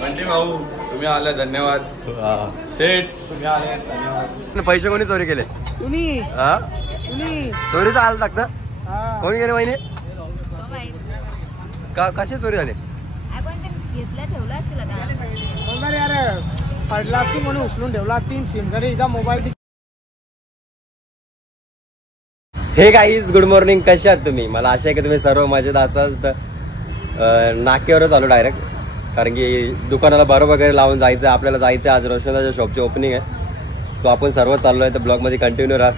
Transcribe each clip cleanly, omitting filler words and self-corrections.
बंटी भाऊ तुम्ही आले धन्यवाद. शेठ तुम्ही आले धन्यवाद. पैसे कोणी चोरी केले? तुम्ही चोरीचं हाल लागतं. कोणी गेले महिने का कसे चोरी झाले? यार पडला असतो म्हणून उचलून ठेवला. 3 सिम जरी एकदा मोबाईल. हे गाईज गुड मॉर्निंग. कसे आहात तुम्ही? मला आशा आहे की तुम्ही सर्व मजेत असाल. तर नाक्यावरच आलो डायरेक्ट, कारण की दुकानाला बरं वगैरे लावून जायचं. आपल्याला जायचं आज रोशनाच्या शॉपची ओपनिंग आहे. सो आपण सर्व चाललो आहे. तर ब्लॉगमध्ये कंटिन्यू राहा.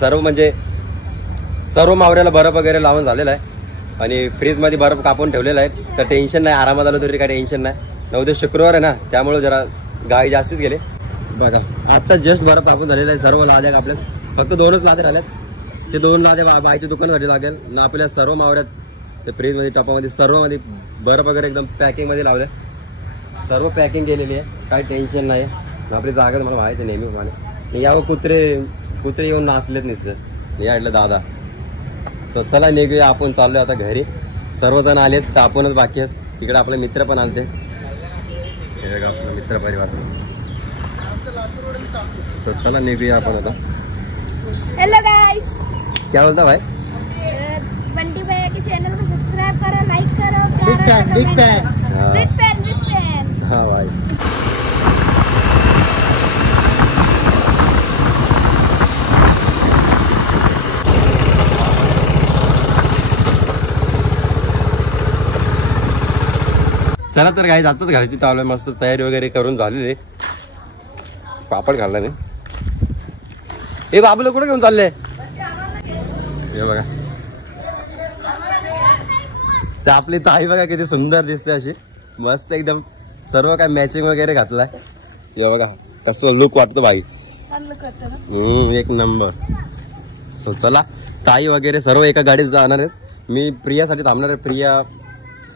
सर्व मावऱ्याला बर्फ वगैरे लावून झालेला आहे आणि फ्रीजमध्ये बर्फ कापून ठेवलेला आहे. तर टेन्शन नाही, आरामात आलो तरी काही टेन्शन नाही. उद्या शुक्रवार आहे ना, त्यामुळे जरा गाई जास्तीच गेले. बघा आता जस्ट बर्फ कापून झालेला आहे. सर्व लाद्या आपल्या फक्त 2च लादे राहिल्यात. ते 2 लाद्या बाईच्या दुकानासाठी लागेल ना. आपल्या सर्व मावऱ्यात ते फ्रीजमध्ये टपामध्ये सर्वमध्ये बर्फ वगैरे एकदम पॅकिंगमध्ये लावले. सर्व पॅकिंग केलेली आहे, काही टेन्शन नाही. आपली जागा मला व्हायचं नेहमीप्रमाणे. यावं कुत्रे येऊन नाचलेत नुसतं या म्हटलं दादा. सो चला निघूया. आपण चाललोय आता घरी. सर्वजण आलेत तर आपणच बाकी आहेत. तिकडे आपले मित्र पण आलते. आपला मित्र परिवार. सो चला निघूया आपण आता. हेलो गाइस, क्या बोलता भाई? बंटी भैया के चैनल को सब्सक्राइब करो, लाइक करो, बिग फैन. हाँ भाई. चला तर गाईज आताच घरची चालू आहे. मस्त तयारी वगैरे करून झालेली. पापड खाल्ला नाही. हे बाबूला कुठे घेऊन चालले? हे बघा तर आपली ताई बघा किती सुंदर दिसते, अशी मस्त एकदम. सर्व काय मॅचिंग वगैरे घातलाय. हे बघा कसं लुक वाटतो भाई. एक नंबर. सो चला ताई वगैरे सर्व एका गाडीत जाणार आहेत. मी प्रियासाठी थांबणार आहे. प्रिया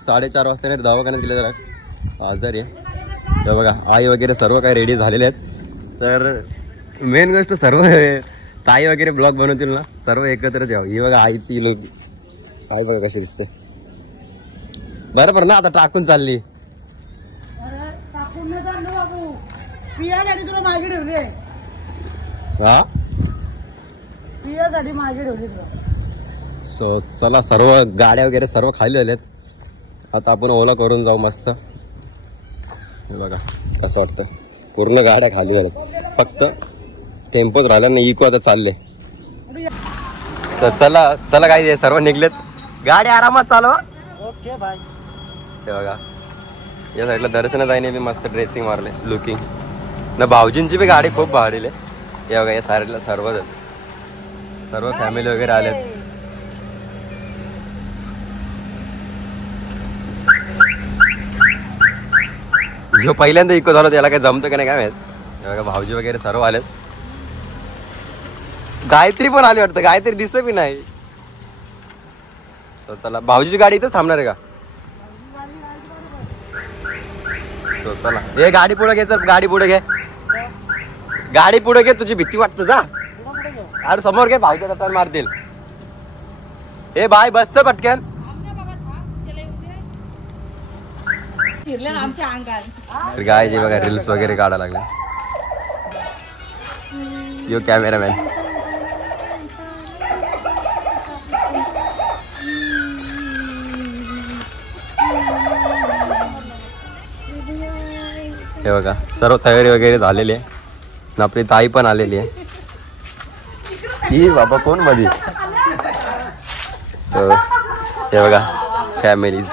4:30 वाजता नाही दवाखान्यात गेले, जरा आजारी आहे. हे बघा आई वगैरे सर्व काय रेडी झालेले आहेत. तर मेन गोष्ट सर्व ताई वगैरे ब्लॉग बनवतील ना, सर्व एकत्रच यावं. ही बघा आईची लोक आई बघा कशी दिसते. बरोबर ना. आता टाकून चालली. तुला मागे ठेवले. हा पियासाठी मागे ठेवले. सो चला सर्व गाड्या वगैरे सर्व खाली झाल्यात. आता आपण ओला करून जाऊ मस्त. हे बघा कसं वाटतं. पूर्ण गाड्या खाली झाल्यात, फक्त टेम्पोच राहिला नाही. इको आता चालले. चला चला काय सर्व निघलेत. गाडी आरामात चालवा. Okay bye. हे बघा या साईडला दर्शनात आहे. मी मस्त ड्रेसिंग मारले, लुकिंग ना. भाऊजींची बी गाडी खूप भारी आहे. हे बघा या साईडला सर्व फॅमिली वगैरे आलेत. जो पहिल्यांदा इको झाला त्याला काय जमतं का नाही काय माहित. हे बघा भाऊजी वगैरे सर्व आलेत. गायत्री पण आली वाटतं. गायत्री दिसत बी नाही. चला भाऊजीची गाडी इथंच थांबणार आहे का? चला हे गाडी पुढे घे. चल गाडी पुढे घे. गाडी पुढे घे. तुझी भीती वाटतं जा. अरे समोर घे. भाऊजी तर मारतील. हे बाय बसचं पटकन. गाय जे बघा रील्स वगैरे काढायला लागले. यो कॅमेरामॅन. हे बघा सर्व तयारी वगैरे झालेली आहे. आपली ताई पण आलेली आहे. ही बाबा कोण मध्ये. सो हे बघा फॅमिलीज.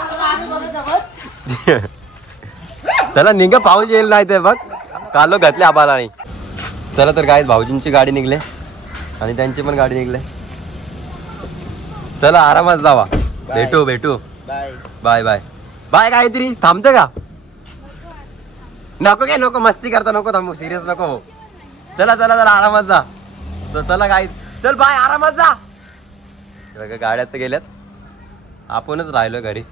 चला निघा. पाऊस येईल नाही ते बघ कालो घातले आबाला नाही. चला तर काय भाऊजींची गाडी निघले आणि त्यांची पण गाडी निघले. चला आरामात जावा. भेटू बाय बाय बाय. काहीतरी थांबते का? नको काय नको मस्ती करता. नको थांबू. सिरियस नको हो. चला आरामात जा. चला काय चल बाय आरामात जा. गाड्यात तर गेल्यात. आपणच राहिलो घरी.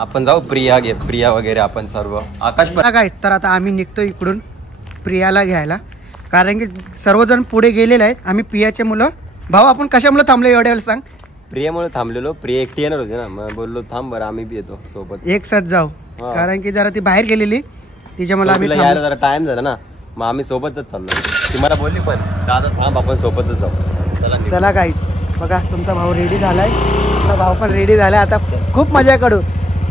आपण जाऊ प्रिया वगैरे आपण सर्व. आकाश काय तर आता आम्ही निघतो इकडून प्रियाला घ्यायला, कारण की सर्वजण पुढे गेलेले आहेत. आम्ही प्रियाचे मुलं. भाऊ आपण कशामुळे थांबलो एवढ्या वेळ सांग? प्रियामुळे थांबलेलो. प्रिया एकटी येणार होती ना, मग बोललो थांब बरं आम्ही बी येतो सोबत. एक साथ जाऊ, कारण की जरा ती बाहेर गेलेली तिच्या मला आम्ही यायला जरा टाइम झाला ना, मग आम्ही सोबतच चाललो. ती मला बोलली पण दादा थांब आपण सोबतच जाऊ. चला गाईस बघा तुमचा भाऊ रेडी झालाय, तुमचा भाऊ पण रेडी झालाय. आता खूप मजा करू.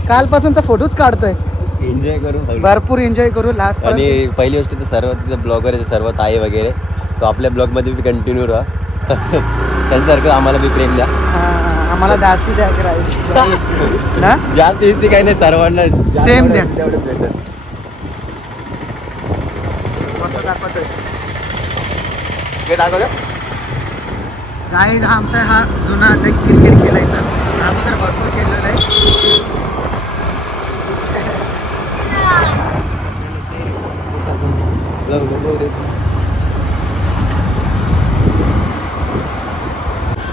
कालपासून तर फोटोच काढतोय, एन्जॉय करू, भरपूर एन्जॉय करू लास्ट. आणि पहिली गोष्ट तर सर्व तिथे ब्लॉगर आहे, सर्व ताई वगैरे. सो आपल्या ब्लॉग मध्ये बी कंटिन्यू राहा, तसं त्यांच्यासारखं आम्हाला बी प्रेम द्या. आम्हाला जास्ती द्या करायची ना, जास्त इस्ती काही नाही, सर्वांना सेम द्या. तेवढं भेटत. दाखवतोय हे दाखवलं गाईज. आमचा हा जुना क्रिकेट खेळायचा, अगोदर भरपूर खेळलेला आहे.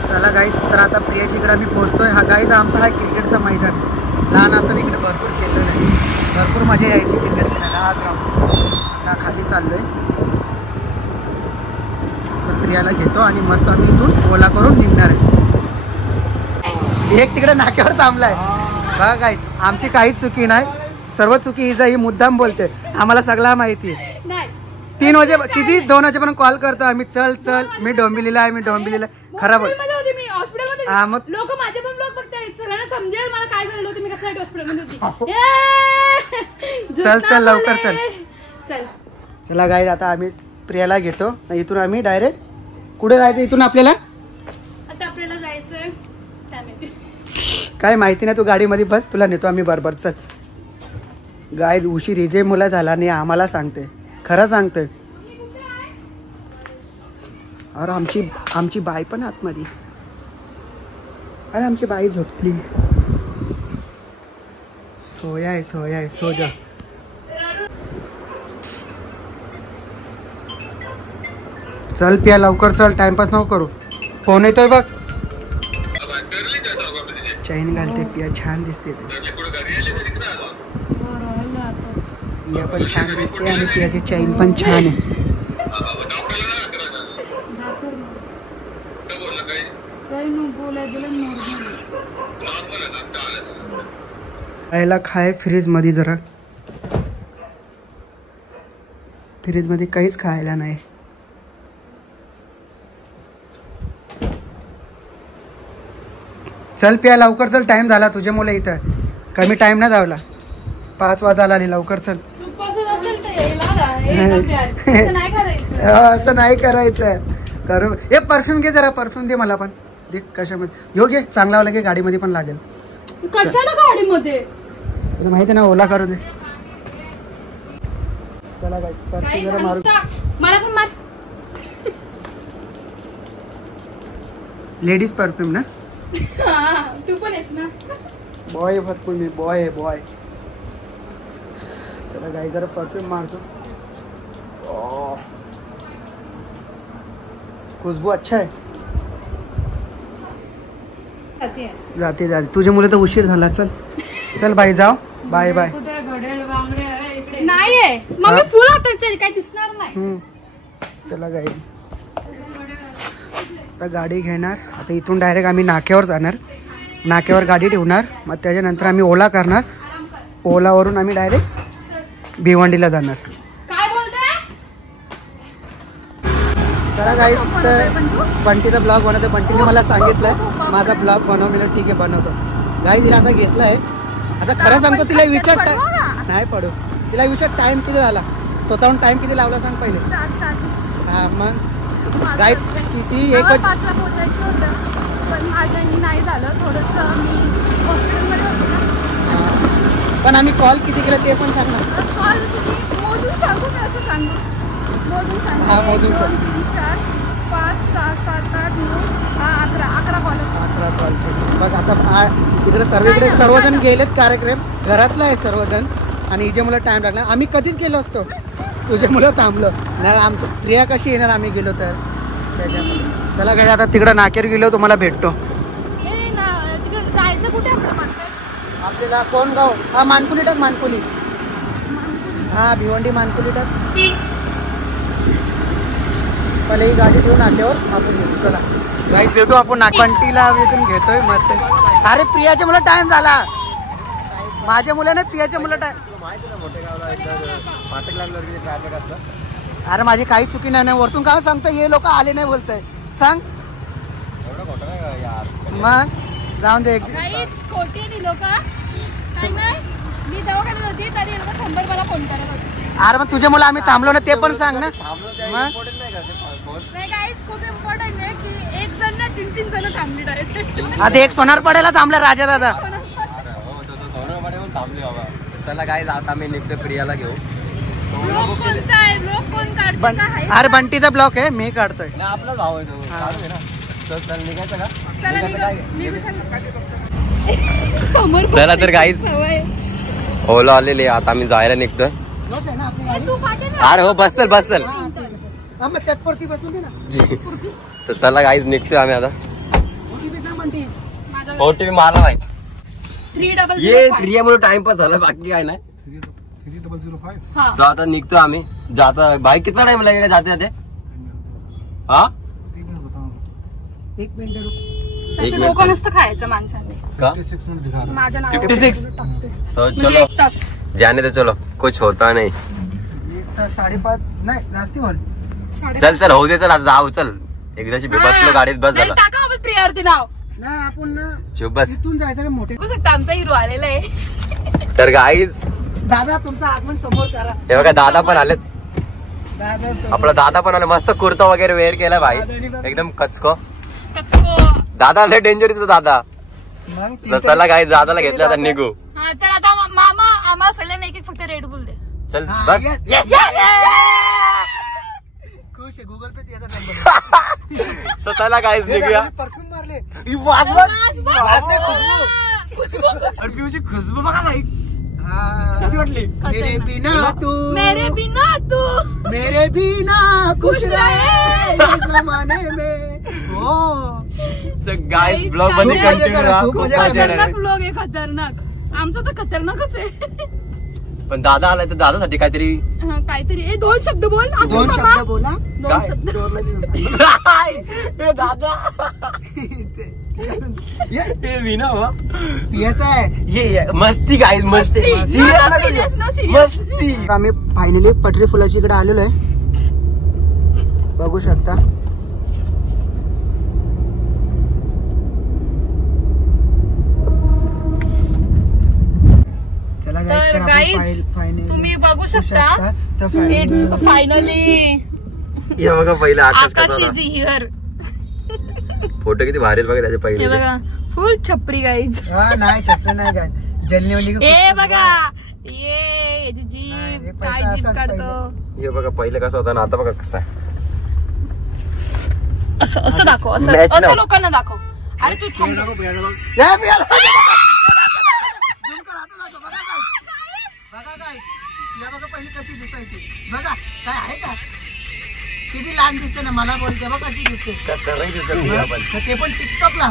चला गाईज, तर आता प्रियाची इकडे आम्ही पोहोचतोय. हा गाईज आमचा हा क्रिकेटचा मैदान. लहान असताना इकडे भरपूर खेळलेलं आहे, भरपूर मजा यायची क्रिकेट खेळायला. हा ग्राउंड आता खाली चाललोय. तर प्रियाला घेतो आणि मस्त आम्ही इथून ओला करून निघणार आहे. एक तिकडे नाक्यावर थांबलाय बघा गाईज. आमची काहीच चुकी नाही, सर्व चुकी हिचा. ही मुद्दाम बोलते, आम्हाला सगळा माहिती आहे. 3 वाजे किती 2 वाजेपर्यंत कॉल करतो आम्ही, चल चल मी डोंबिवलीला आहे, मी डोंबिवलीला. खराब हा मग लोक माझे पण ब्लॉग बघतायत, सगळ्यांना समजेल मला काय झालं होतं, मी कशासाठी हॉस्पिटलमध्ये होती. चल चल लवकर चल. चल चला गाईज, आता आम्ही प्रियाला घेतो. इथून आम्ही डायरेक्ट कुठे जायचं इथून आपल्याला? आता आपल्याला जायचंय काय माहिती नाही, तू गाडीमध्ये बस, तुला नेतो आम्ही बरोबर. चल गाईज, उशीर हिजे मुलं झाला नाही आम्हाला सांगते, खरं सांगतोय. अरे आमची बाई पण आतमध्ये. अरे आमची बाई झोपली. सोया आहे सो जा. चल पिया लवकर चल, टाइमपास नको करू. फोन येतोय बघ. चैन घालते पिया, छान दिसते. पिया पण छान दिसते आणि पियाची चैन पण छान आहे. खायला खाय फ्रीज मध्ये, जरा फ्रीज मध्ये काहीच खायला नाही. चल पिया लवकर चल, टाइम झाला तुझ्या मुलं इथं. कमी टाइम ना जावला, 5 वाजायला आले. लवकर चल. असं नाही करायचं. करू हे परफ्यूम घे जरा, परफ्यूम दे मला पण. दे कशामध्ये घेऊ, घे चांगला वाला घे, गाडीमध्ये पण लागेल. कशाला गाडीमध्ये? तुला माहिती ना, ओला करू दे. चला परफ्यूम जरा मारू. मला पण मार. लेडीज परफ्यूम ना, तू पण आहेस ना. बॉय भरपूर, मी बॉय आहे बॉय. चला गाई जरा परफ्यूम मारतो. खुशबू अच्छा आहे. जाते जाते, तुझे मुलं तर उशीर झाला. चल चल बाई, जाओ. Bye bye. नाहीये मम्मी, फुल हाताचं काय दिसणार नाही. चला गाई, आता गाडी घेणार. आता इथून डायरेक्ट आम्ही नाक्यावर जाणार, नाक्यावर गाडी ठेवणार. मग त्याच्यानंतर आम्ही ओला करणार. ओलावरून आम्ही डायरेक्ट भिवंडीला जाणार. काय बोलतोय? चला गाई, तर बंटीचा ब्लॉग बनवतो. बंटीने मला सांगितलंय माझा ब्लॉग बनव, मी ठीक आहे बनवतो. गाई तिला आता घेतलाय. आता खरं सांगतो, तिला विचार नाही पडू. तिला विचार टाइम किती झाला, स्वतःहून टाइम किती लावला सांग पहिले. 4:40. हा मग गाई किती 1:05 पोहोचायचं होतं, पण माझ्यानी नाही झालं. थोडंसं मी हॉस्पिटलमध्ये होतो ना. पण आम्ही कॉल किती केला ते पण सांग ना. कॉल मोजून सांगू का? असं सांगू? मोजून सांगू. हा, मोजून सांग. 1 2 3 4 5 6 7 8 9 11 कॉल. 11 कॉल. बघ आता इकडे सर्वीकडे सर्वजण गेलेत, कार्यक्रम घरातला आहे सर्वजण. आणि हिच्या मुलं टाइम लागला. आम्ही कधीच गेलो असतो, तुझे मुलं थांबलो नाही. आमचं प्रिया कशी येणार आम्ही गेलो तर त्याच्यामुळे. चला गाडी, आता तिकडं नाकेर गेलो, तुम्हाला भेटतो. तिकडे जायचं कुठे आपल्याला कोण गाव? हा मानकुली टाक, मानकुली. हा भिवंडी मानकुली टाक. पहिले ही गाडी घेऊन नाक्यावर आपण घेतो. चला गाईस भेटू आपण. नागपंटीला इथून घेतोय मस्त. अरे प्रियाच्या मुलं टाइम झाला, माझ्या मुलाने प्रियाच्या मुलं टाइम. माहिती ना मोठे गावला फाटक लागल्यावर ट्रॅफिक असतं. अरे माझी काही चुकी नाही ना, वरतून काय सांगता हे लोक आले नाही बोलताय सांग. एवढं मोठं नाही का यार. मग जाऊन दे. काहीच खोटी नाही लोक. काय नाही, मी दवाखान्यात होती तरी लोक 100 मला फोन करत होते. अरे मग तुझ्या मुलं आम्ही थांबलो ना ते पण सांग ना. थांबलो नाही का ते फोन. नाही काहीच खूप इम्पॉर्टंट आहे की एक जण ना 3 जण थांबली डायरेक्ट. आता एक सोनार पडायला थांबला राजा दादा. थांबले बाबा. चला काय आता आम्ही निघतो प्रियाला घेऊ. ब्लॉग कोणचा आहे, ब्लॉग कोण काढते का आहे? अरे बंटीचा ब्लॉक आहे मी काढतोय. नाही आपला भाव आहे तो. चालू आहे ना. चल निघायचं का? चला निघू समोर चला तर guys. सवय. ओला आलेले आता आम्ही जायला निघतोय. ब्लॉक आहे ना आपली ए, गाडी. तू पाठी ना. अरे हो बसल बसल. हा, मग त्यात परती बसून दे ना. तर चला गाईज निघतोय आम्ही आता. OTP सांग बंटी. माझा ओटीपी मला नाही 3005. ये प्रियामुळे टाइमपास झाला बाकी काय नाही. 3005. हा. So आता निघतो आम्ही. जाता बाईक कितना टाइम लगेगा जाते जाते? हा 1 मिनिट रुक. त्याचं मिनिट. डोकं नसतं खायचं माणसाने. का? माझ्या नावावर 56? टाकते. So म्हणजे चलो 1 तास. जाने दे चलो कुछ होता नहीं. 1 तास 5:30 नाही जास्ती होईल. चल चल होऊ दे चल आता जाऊ चल. एकदाची बसलो गाडीत बस झाला. टाका आपण प्रियावरती नाव. नाही आपण ना चुप बस. इथून जायचं का मोठे. बघू शकता आमचा हिरो आलेला आहे. तर गाईज दादा तुमचं आगमन समोर करा. हे बघा दादा पण आलेत. दादा समोर. आपला दादा पण आला मस्त कुर्ता वगैरे वेअर केला भाई दादानी बघ. एकदम कचको. कचको. दादा लय डेंजर तिथं दादा. मग तर चला गाईज दादाला घेतलं आता निघू. हा तर आता मामा आम्हाला सगळ्यांना एक फक्त रेड बुल दे. चल हा, बस. yes, खुश आहे गुगल पे याचा नंबर. So चला गाईज निघूया. परफ्यूम मारले. आणि पिऊची खुशबू बघा भाई हा. कशी वाटली? मेरे बिना तू मेरे बिना तू मेरे बिना खुश रहे इस जमाने में. हो गाईज ब्लॉग मध्ये खूप कंटिन्यू राहा. खूप मजा येणार खतरनाक आहे. ब्लॉग आहे, खतरनाक. आमचा तर खतरनाकच आहे. पण दादा आलाय तर दादासाठी काहीतरी हा, काहीतरी 2 शब्द बोल. आपण 2 मामा. शब्द बोला. 2 काय? शब्द. हे दादा हे विना हो. याचा आहे. ये मस्ती गाईज मस्ती. मस्ती. Serious No, नका serious, घेऊ. no, serious. मस्ती. तर आम्ही फायनली पटरी फुलाची इकडे आलेलो आहे. बघू शकता. चला guys, तर आपण guys, finally तुम्ही बघू शकता तर finally- इट्स फायनली हे बघा पहिला आकाश इज हिअर. फोटो किती भारी आहेत बघा त्याचे हे पहिले. बघा फुल छपरी गाईज. हा नाही छपरे नाही काय जलनीवली ए बघा ये जीप हे काय पैसा जीप असाच काढतो. हे बघा पहिले कसं होता ना आता बघा कसं आहे. असं असं दाखव, असं Match असं ना. लोकांना दाखव. अरे तू थांब. बघा पहिली कशी दिसायची. बघा काय आहे का किती लहान दिसते ना मला बोलते बघ कशी दिसते. तर ते पण टिकटॉकला.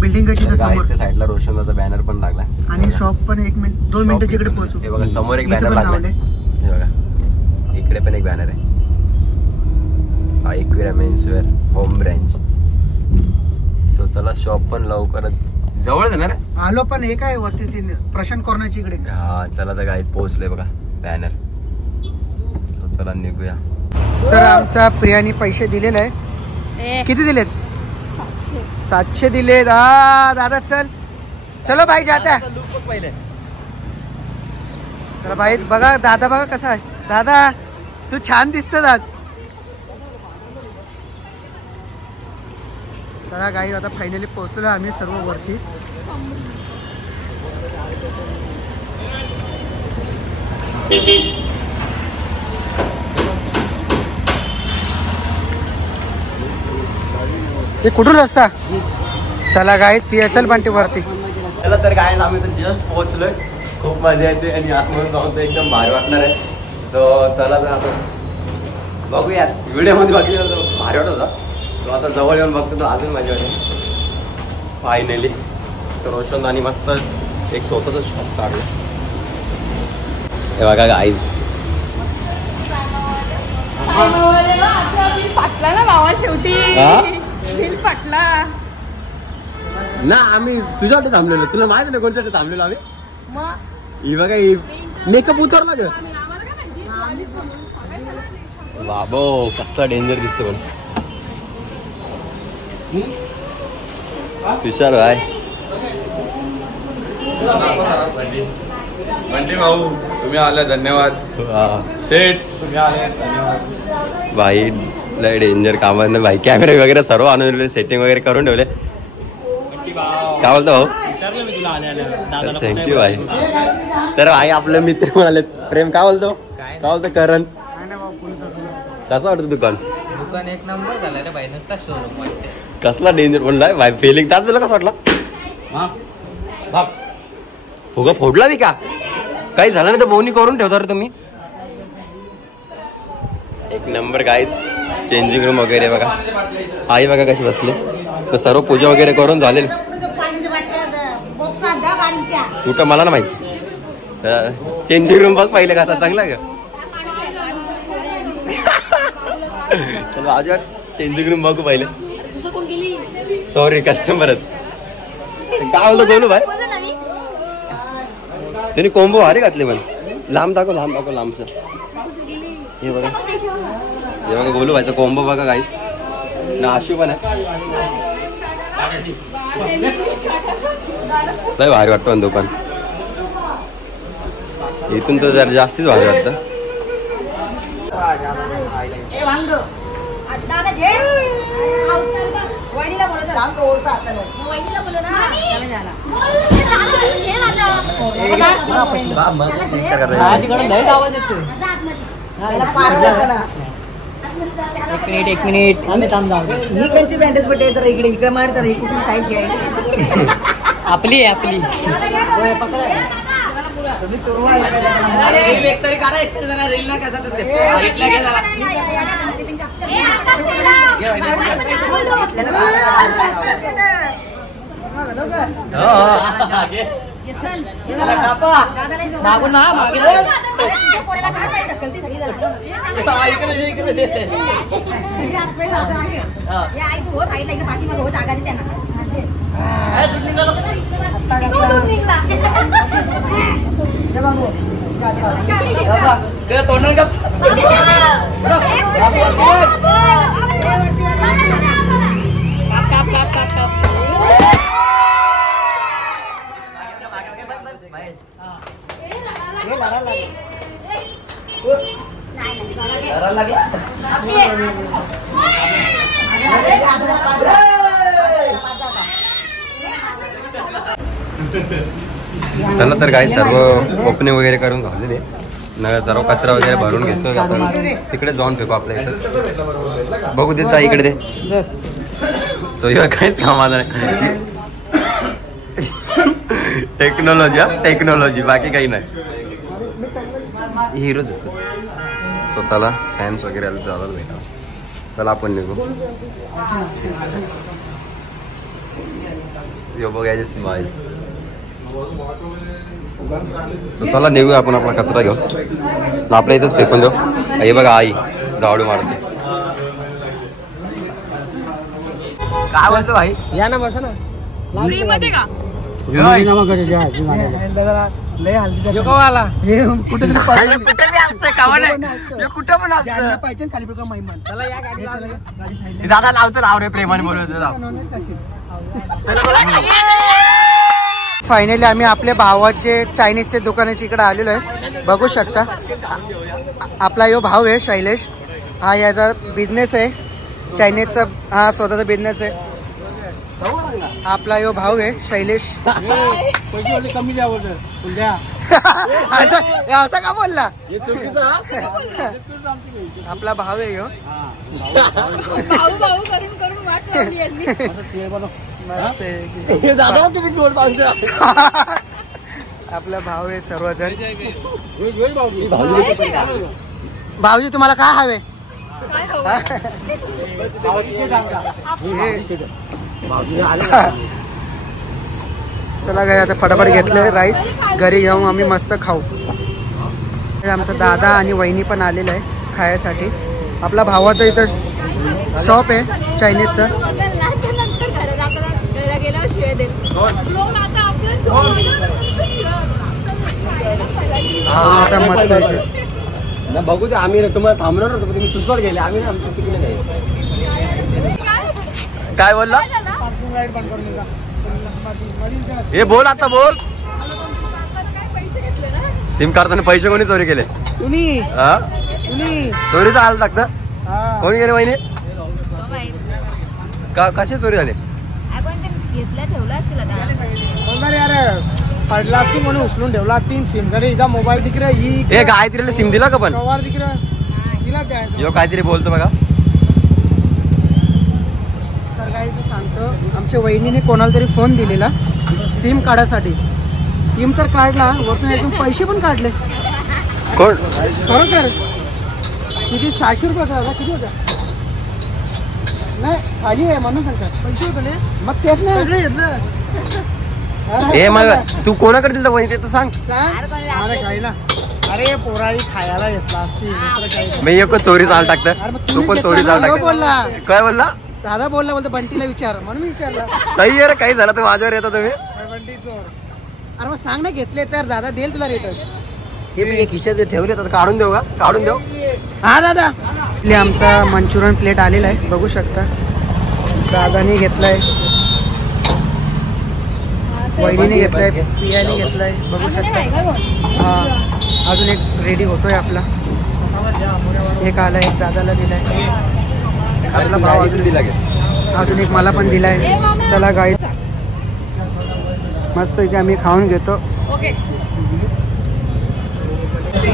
बिल्डिंग कशी समोर त्या साईडला रोशनाचा बॅनर पण लागला आणि शॉप पण 1 मिनिट 2 मिनिटाच्या इकडे पोहोचू. हे बघा समोर एक इथं बॅनर पण लागला. लावलंय. हे बघा इकडे पण एक बॅनर आहे. हा Ekvira menswear home branch. So चला शॉप पण लवकरच जवळच आहे ना रे. आलो पण हे काय वरती ती प्रशांत कॉर्नरची इकडे. हा चला तर गाईज पोहोचले बघा बॅनर. सो चला निघूया. तर आमचा प्रियाने पैसे दिलेले आहे. किती दिलेत? 700 दिलेत. दादा चल चलो भाई जाता. पहिले तर भाई बघा दादा बघा कसा आहे. दादा तू छान दिसतोस आज. चला गाई आता फायनली पोहोचलो आम्ही सर्व वरती. हे कुठून रस्ता. चला गाई PSL बंटी वरती. चला तर काय आम्ही तर जस्ट पोहोचलोय. खूप मजा येते आणि आतमध्ये जाऊन तर एकदम भारी वाटणार आहे. सो चला तर आपण बघूया. व्हिडिओमध्ये बघितलं तर भारी वाटत होता. सो आता जवळ येऊन बघतो तर अजून मजा वाटते. फायनली तर रोशन आणि मस्त एक स्वतःच शॉप काढलं. हे बघा गाईज पाटला ना बाबा शेवटी. दिल पटला ना आम्ही तुझ्यासाठी थांबलेलो. तुला माहिती ना कोणत्यासाठी थांबलेलो आम्ही. मग ही बघा मेकअप उतरला ग. बाबो कसला डेंजर दिसतो पण. विशाल भाई बंटी भाऊ तुम्ही आले धन्यवाद. शेठ तुम्ही आले धन्यवाद. भाई लय डेंजर कामांना भाई. कॅमेरे वगैरे सर्व आणून ठेवले, सेटिंग वगैरे करून ठेवले. काय बोलतो भाऊ. थँक्यू भाई. तर भाई आपले मित्र म्हणाले प्रेम काय बोलतो. काय बोलतो करण. कसं वाटतं दुकान. दुकान एक नंबर झाला रे भाई. नुसता शोरूम वाटते. कसला डेंजर बोललाय भाई. फिलिंग तास तुला कसं वाटला. फुगा फोडला मी का. काही झालं नाही तर बोनी करून ठेवता रे तुम्ही. एक नंबर काय. चेंजिंग रूम वगैरे बघा. आई बघा कशी बसली. तर सर्व पूजा वगैरे करून झालेल. कुठं मला ना माहिती. चेंजिंग रूम बघ पहिले कसा चांगला ग. चलो आज चेंजिंग रूम बघू पहिले. सॉरी कस्टमर काय बोलतो बोलू भाई. त्यांनी कोंबो भारी घातले पण. लांब दाखव लांबच. हे बघा बोलू भाईचा कोंबो बघा काही ना. आशू पण आहे. लय भारी वाटतो दुकान. इथून तर जरा जास्तीच भारी वाटतं. एक मिनिट आम्ही थांब जाऊ. ही कोणची बँडेज पट्टी आहे. तर इकडे मार. तर ही कुठली साईज आहे. आपली आहे. एक तरी काढा. एक तरी जरा रील ना कसा मागून ना मागे तोंड चला तर काय सर्व ओपनिंग वगैरे करून झालेले. सर्व कचरा वगैरे भरून घेतो. आपण तिकडे जाऊन फेकू. आपल्या इथं बघू देता इकडे दे. सो काहीच कामाला नाही. टेक्नॉलॉजी बाकी काही नाही. हिरोच होतो. स्वतःला फॅन्स वगैरे चालत भेटा. चला आपण निघू. बघायची माझी. चला निघूया आपण. आपला कचरा घेऊ. आपल्या इथंच फेकून देऊ. हे बघा आई झाडू मारते. काय बोलतो भाई. या ना बसा ना. मध्ये का लय हल्दी कुठेतरी कुठं पण असतं. पाहिजे खाली महिमान. दादा लावचं लाव रे. प्रेमाने बोलत. फायनली आम्ही आपल्या भावाचे चायनीजचे दुकानाच्या इकडे आलेलो आहे. बघू शकता आपला यो भाव आहे शैलेश. हा याचा बिझनेस आहे चायनीजचा. हा स्वतःचा बिझनेस आहे. आपला यो भाव आहे शैलेश. कमी द्या असं का बोलला. आपला भाव आहे यो. भाऊ करून वाट लावली यांनी. आपला भाव आहे सर्वजण. भाऊजी तुम्हाला काय हवे. चला काय आता फटाफट घेतलं राईस. घरी घेऊन आम्ही मस्त खाऊ. आमचा दादा आणि वहिनी पण आलेलं आहे खायसाठी. आपला भावाचं इथं शॉप आहे चायनीजचं. आता मस्त आहे. ना बघू ते आम्ही तुम्हाला थांबणार होतो तुम्ही सुचवड गेले आम्ही ना आमच्या चुकीने नाही. काय बोलला हे बोल आता बोल. सिम काढताना पैसे कोणी चोरी केले? तुम्ही हा तुम्ही चोरीचा हाल लागतं. कोणी गेले वहिनी? का कशी चोरी झाली? पडला असती म्हणून उचलून ठेवला. 3 सिम घरी हिचा मोबाईल तिकडे ही हे गायत्रीला सिम दिला का पण? कवर तिकडे तिला काय यो काहीतरी बोलतो बघा. तर काय मी सांगतो, आमच्या वहिनीने कोणाला तरी फोन दिलेला सिम काढायसाठी. सिम तर काढला, वरतून एकदम पैसे पण काढले. कोण? खरोखर किती 600 रुपये होता. किती होता? नाही खाली आहे म्हणून सांगतात. पैसे होते ना मग तेच नाही. हे मग तू कोणाकडे दिलं वहिनी ते तर सांग. अरे पोराळी खायला घेतला असती. मी एक चोरीचा हाल टाकतं. तू पण चोरीचा हाल टाकत. बोलला काय बोलला? दादा बोलला, बोलतो बंटीला विचार म्हणून मी विचारला. सही आहे रे. काही झालं तर माझ्यावर येतो तुम्ही. अरे मग सांग ना घेतले तर दादा देईल तुला रिटर्न. हे मी खिशात ठेवले तर काढून देऊ का? काढून देऊ. हा दादा आमचा मंचुरियन प्लेट आलेला आहे बघू शकता. दादाने घेतलाय, वहिनीने घेतलाय, पियाने घेतलाय बघू शकता. हा अजून एक रेडी होतोय आपला. एक आला, एक दादाला दिलाय, आपला भाव अजून दिला. अजून एक मला पण दिलाय. चला गाईस मस्त इथे आम्ही खाऊन घेतो.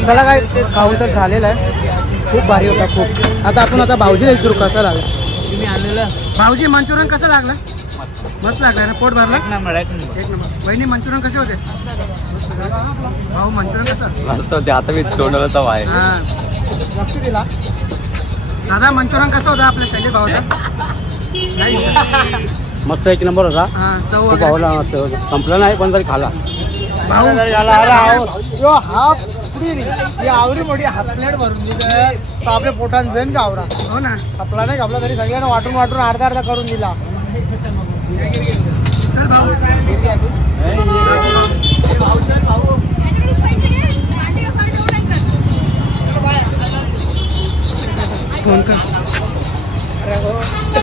चला काय खाऊन तर झालेलं आहे. खूप भारी होता खूप. आता भाऊजीला विचारू कसं लागलं. तुम्ही आणलेलं भाऊजी मंचुरियन कसं लागलं? मस्त लागलं ना? पोट भरलं? एक नंबर. वहिनी मंचुरियन कसे होते? भाऊ मंचुरियन कसं मस्त होते. आता मी तोंडाला तव आहे. हा मस्त दिला दादा. मंचुरियन कसं होतं आपल्या शैली भावाचा? मस्त 1 नंबर होता. हा चव वगैरे. भाऊला मस्त संपला नाही पण तरी खाला. भाऊ आवडी मोठी हाफ प्लेट भरून दिलं तर आपल्या पोटात जाईन का आवरा. हो ना. आपला नाही आपला तरी सगळ्यांना वाटून वाटून अर्धा अर्धा करून दिला. चल भाऊ.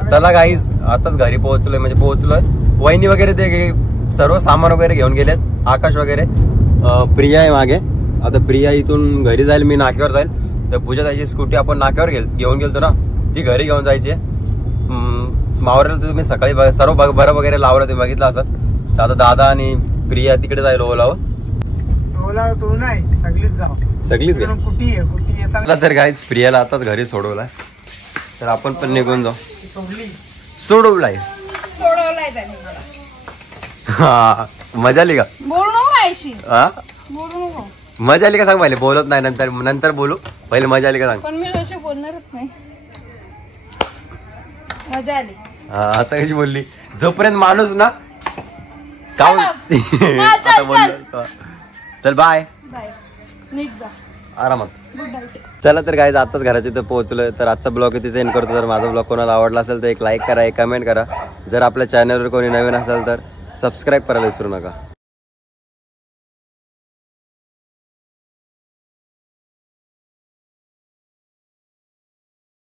चला गाईज आताच घरी पोहोचलोय. म्हणजे पोहोचलोय. वहिनी वगैरे ते सर्व सामान वगैरे घेऊन गेलेत. आकाश वगैरे, प्रिया आहे मागे. आता प्रिया इथून घरी जाईल, मी नाक्यावर जाईल. तर पूजा जायची स्कूटी आपण नाक्यावर घेऊन गेलतो ना, ती घरी घेऊन जायची. मावरेला तुम्ही सकाळी सर्व बरं वगैरे लावलं तुम्ही बघितलं असं. तर आता दादा आणि प्रिया तिकडे जाईल ओलावर. ओला तू नाही सगळीच जाऊ. सगळीच कुठी आहे कुठी येतात. तर गाईज प्रियाला आताच घरी सोडवलाय. तर आपण पण निघून जाऊ. सोडवलाय त्याने मला. हा मजा आली का? बोलू नको आईशी. हा बोलू नको. मजा आली का सांग पहिले. बोलत नाही नंतर बोलू. पहिले मजा आली का सांग. पण मी अशी बोलणारच नाही. मजा आली. हा आता कशी बोलली. जोपर्यंत माणूस ना चल. बोल. चल बाय. बाय. नीट जा. आरामात. Good night. चला तर गाईज आताच घराच्या इथं पोहोचलोय. तर आजचा ब्लॉग इथे सेंड करतो. जर माझा ब्लॉग कोणाला आवडला असेल तर एक लाईक करा, एक कमेंट करा. जर आपल्या चॅनलवर कोणी नवीन असेल तर सबस्क्राईब करायला विसरू नका.